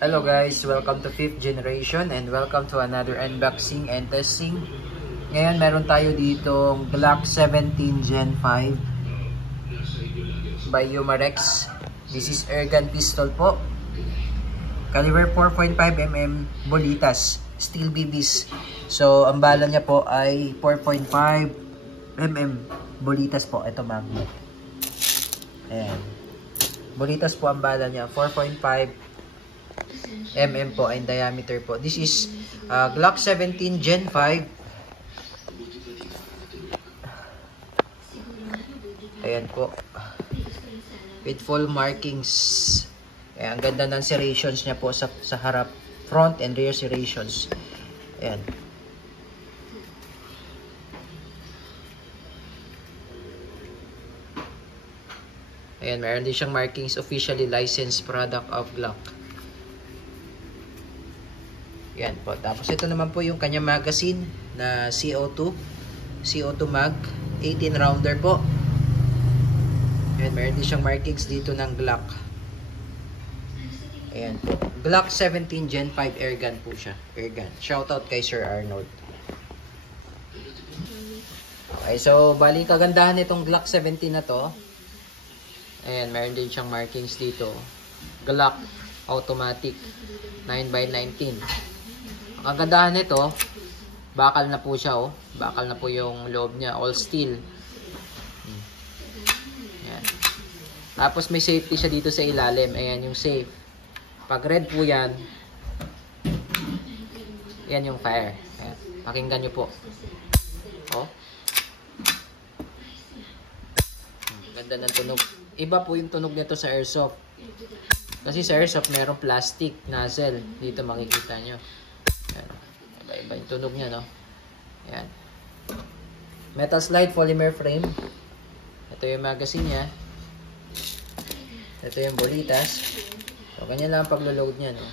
Hello guys, welcome to 5th generation and welcome to another unboxing and testing. Ngayon meron tayo ditong Glock 17 Gen 5 by Umarex. This is airgun pistol po. Caliber 4.5mm bolitas, steel BBs. So ang bala niya po ay 4.5mm bolitas po. Ito magnet. Ayan. Bolitas po ang bala niya, 4.5mm po ang diameter po. This is Glock 17 Gen 5. Ayan po. With full markings. Ayan, ang ganda ng serrations niya po sa harap. Front and rear serrations. Ayan. Ayan, meron din siyang markings, officially licensed product of Glock. Yan po. Tapos ito naman po yung kanya magazine na CO2 mag, 18 rounder po. Ayan, meron din siyang markings dito ng Glock. Ayan po. Glock 17 Gen 5 airgun po siya. Airgun. Shoutout kay Sir Arnold. Okay, so bali kagandahan nitong Glock 17 na to. Ayan, meron din siyang markings dito. Glock automatic 9x19. Ang kagandahan nito, bakal na po siya, oh. Bakal na po yung loob niya, all steel. Ayan. Tapos may safety siya dito sa ilalim. Ayan yung safe. Pag red po yan, yan yung fire. Ayan. Pakinggan nyo po. Oh. Ganda ng tunog. Iba po yung tunog nito sa airsoft. Kasi sa airsoft merong plastic nozzle. Dito makikita nyo. Ayan. Iba yung tunog niya, no? Ayan. Metal slide polymer frame. Ito yung magazine niya. Ito yung bolitas. So, ganyan lang ang paglo-load niya, no?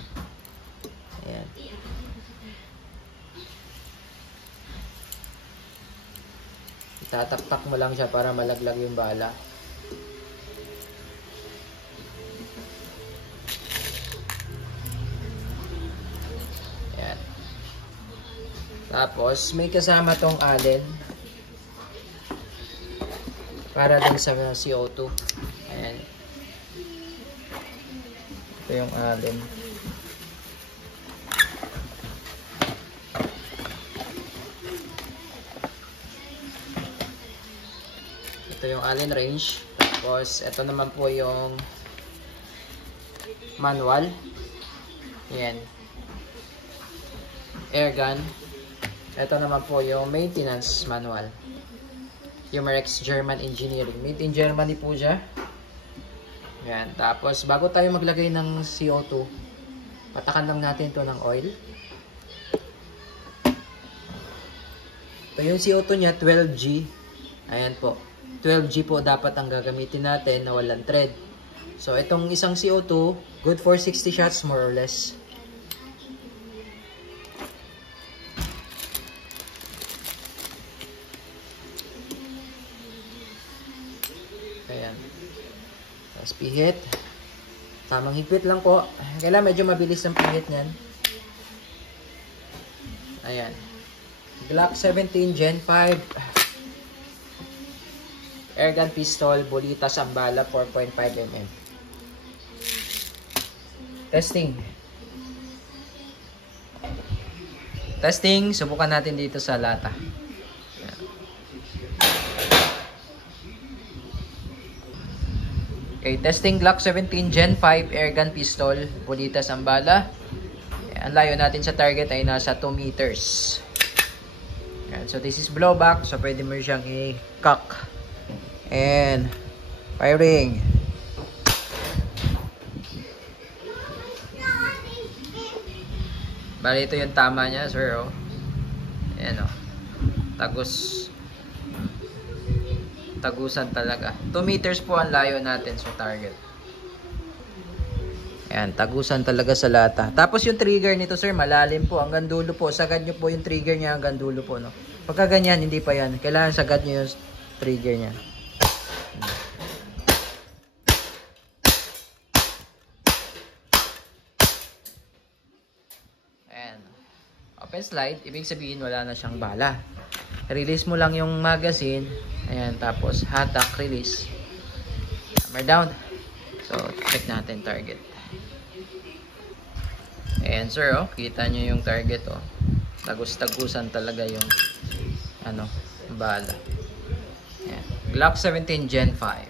Ayan. Itataktak mo lang siya para malaglag yung bala. Ayan. Tapos, may kasama tong allen para din sa CO2. Ayan. Ito yung allen. Ito yung allen range. Tapos, ito naman po yung manual. Ayan. Airgun. Ito naman po yung maintenance manual. Umarex German Engineering. Made in Germany po siya. Ayan. Tapos, bago tayo maglagay ng CO2, patakan lang natin to ng oil. Ito yung CO2 niya, 12G. Ayan po. 12G po dapat ang gagamitin natin na walang thread. So, itong isang CO2, good for 60 shots more or less. Ayan. Tapos pihit. Tamang higpit lang po. Kailangan medyo mabilis ang pihit niyan. Ayan. Glock 17 Gen 5. Airgun pistol, bolitas ang bala, 4.5mm. Testing. Testing. Subukan natin dito sa lata. Okay, testing Glock 17 Gen 5 airgun pistol, bolitas ang bala. Ang layo natin sa target ay nasa 2 meters. Ayan, so this is blowback, so pwede mo siyang i-cock. And firing. Bali ito yung tama niya, sir, oh. Ayan, oh. Tagusan talaga. 2 meters po ang layo natin sa target. Ayan, tagusan talaga sa lata. Tapos yung trigger nito, sir, malalim po. Hanggang dulo po. Sagad nyo po yung trigger niya hanggang dulo po, no? Pagka ganyan, hindi pa yan. Kailangan sagad nyo yung trigger niya. open slide, ibig sabihin wala na siyang bala. Release mo lang yung magazine. Ayan, tapos hatak, release. Hammer down. So, check natin target. Ayan sir, oh, kita nyo yung target, oh. Tagus-tagusan talaga yung bala. Ayan. Glock 17 Gen 5.